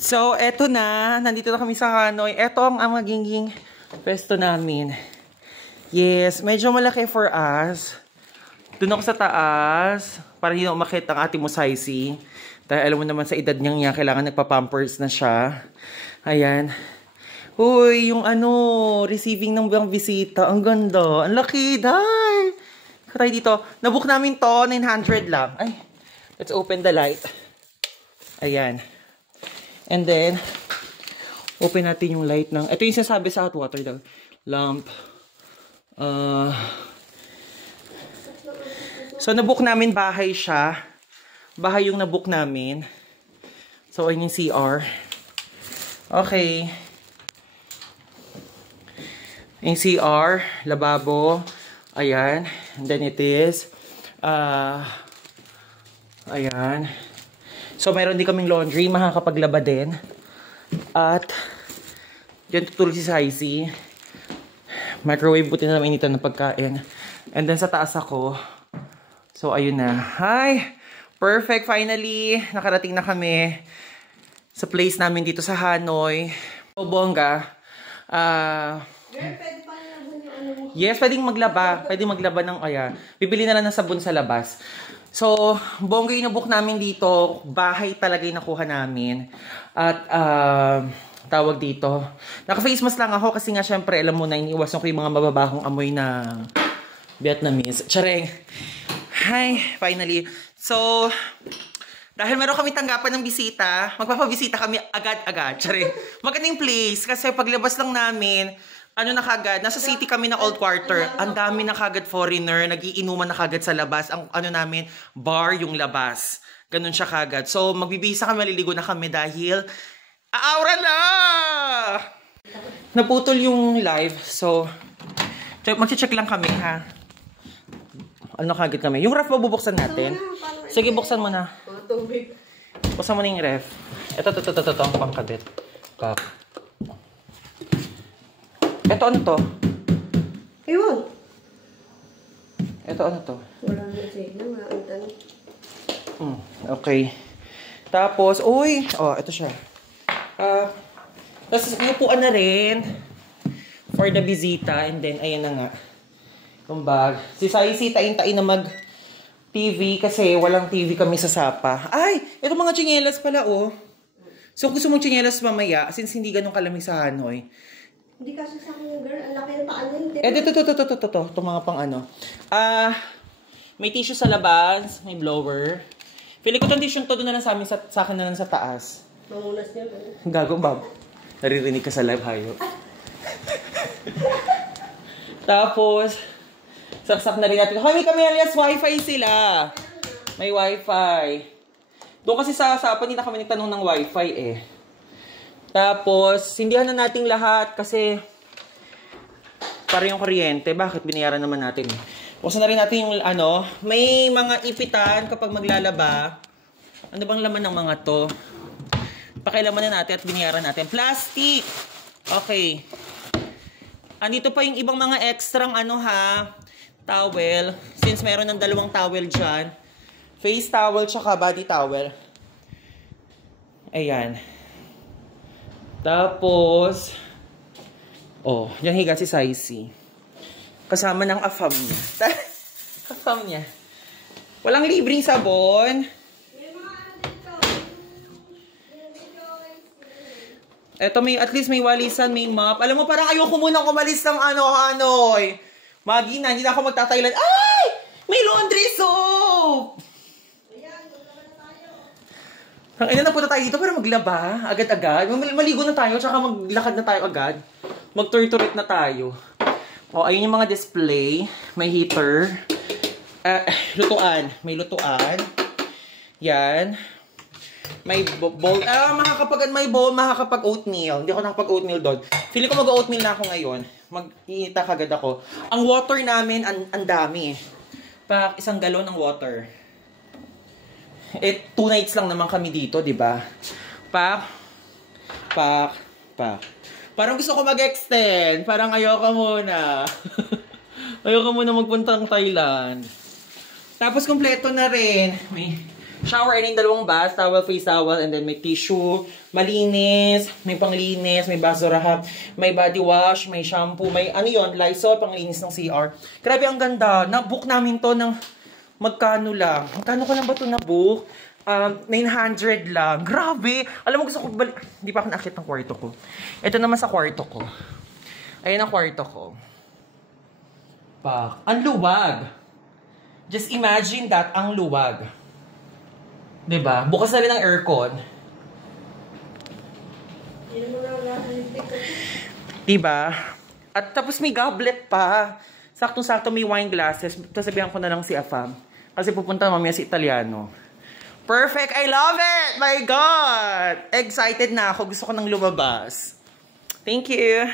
So, eto na. Nandito na kami sa Hanoi. Eto ang magiging pwesto namin. Yes, medyo malaki for us. Doon ako sa taas. Para hindi na umakit ang ate mo, Saisi. Dahil alam mo naman sa edad niya, kailangan nagpa-pampers na siya. Ayan. Uy, yung receiving ng bang bisita. Ang ganda. Ang laki, dahil. Katay dito. Nabook namin to, 900 lang. Ay, let's open the light. Ayan. And then, open natin yung light ng... Ito yung sinasabi sa hot water daw. Lamp. So, nabook namin bahay siya. Bahay yung nabook namin. So, ayun yung CR. Okay. Yung CR. Lababo. Ayan. And then it is. Ayan. So, mayroon din kaming laundry. Makakapaglaba din. At, dyan tutulog si Saisi. Microwave, buti na naman initan ng pagkain. And then, sa taas ako. So, ayun na. Hi! Perfect! Finally, nakarating na kami sa place namin dito sa Hanoi. So, bongga. Yes, pwedeng maglaba. Pwedeng maglaba ng, bibili na lang ng sabon sa labas. So, bongga yung nabook namin dito. Bahay talaga yung nakuha namin. At, tawag dito. Naka-face mask lang ako kasi nga syempre, alam mo na, iniiwasan ko yung mga mababahong amoy na Vietnamese. Tsareng. Hi, finally. So, dahil meron kami tanggapan ng bisita, magpapabisita kami agad-agad. Tsareng. Magandang place kasi paglabas lang namin, na kagad, nasa city kami na old quarter. Ang dami na kagad foreigner, nagiinuman na kagad sa labas. Ang namin, bar yung labas. Ganun siya kagad. So, magbibihisa kami, maliligo na kami dahil aura na! Naputol yung live. So, mag-check lang kami, ha? Kagad kami. Yung ref mabubuksan natin. Sige, buksan mo na. Buksan mo na yung ref. Ito, ang pangkabit. Kak. Ito ano to? Ewan. Ito ano to? Wala na siya. Okay. Tapos, ito siya. Tapos, may upuan na rin for the bisita. And then, ayan na nga. Yung bag. Si Saisi, tain-tain na mag-TV kasi walang TV kami sa Sapa. Ay! Ito mga tsinelas pala, oh. So, kung gusto mong tsinelas mamaya, since hindi ganun kalamig sa Hanoi, hindi kasi sa akin, girl. Ang laki ng paan yun. Ito mga pang may tissue sa labas, may blower. Feeling ko itong tissue to doon na lang sa amin, sa akin na lang sa taas. Mamunas niya. Gagong, Bob. Naririnig ka sa live, hayop. Tapos, saksak na rin natin. May alias wifi sila. May wifi. Doon kasi sa Sapa, hindi na kami nagtanong ng wifi eh. Tapos, sindihan na natin lahat kasi para yung kuryente. Bakit? Binayaran naman natin. Buksan na rin natin yung may mga ipitan kapag maglalaba. Ano bang laman ng mga to? Pakilaman na natin at binayaran natin. Plastic! Okay. Andito pa yung ibang mga extrang towel. Since meron ng dalawang towel dyan. Face towel tsaka body towel. Ayan. Tapos, yan higa si Saisi. Kasama ng afam niya. Afam niya. Walang libreng sabon. Eto, at least may walisan, may mop. Alam mo, parang ayoko munang umalis ng Hanoi. Magi na, hindi na ako magtatailan. Ay! May laundry soap! Ang ina na punta tayo dito para maglaba, agad-agad. Maligo na tayo, tsaka maglakad na tayo agad. Mag-turturit na tayo. Ayun yung mga display. May heater. Lutuan. May lutuan. Yan. May bowl. May bowl, makakapag-oatmeal. Hindi ako nakapag-oatmeal doon. Feeling ko mag-oatmeal na ako ngayon. Mag-iita kagad ako. Ang water namin, ang dami. Isang galon ng water. 2 nights lang naman kami dito, di ba? Pak. Parang gusto ko mag-extend. Parang ayoko muna. Ayoko muna magpunta ng Thailand. Tapos kompleto na rin. May Shower and yung dalawang bath, towel, face towel, and then may tissue, malinis, may panglinis, may basurahan, may body wash, may shampoo, may ano yun, Lysol, panglinis ng CR. Grabe, ang ganda. Na-book namin to ng magkano lang. Magkano ko lang ba ito na-book? 900 lang. Grabe. Alam mo, gusto ko balik. Hindi pa ako nakakit ng kwarto ko. Ito naman sa kwarto ko. Ayan ang kwarto ko. Pak. Ang luwag. Just imagine that, ang luwag. Diba? Bukas na rin ang aircon. Diba? At tapos may goblet pa. Saktong-sakto may wine glasses. Tapos sabihan ko na lang si Afam. Kasi pupunta mamaya si Italiano. Perfect! I love it! My God! Excited na ako. Gusto ko nang lumabas. Thank you!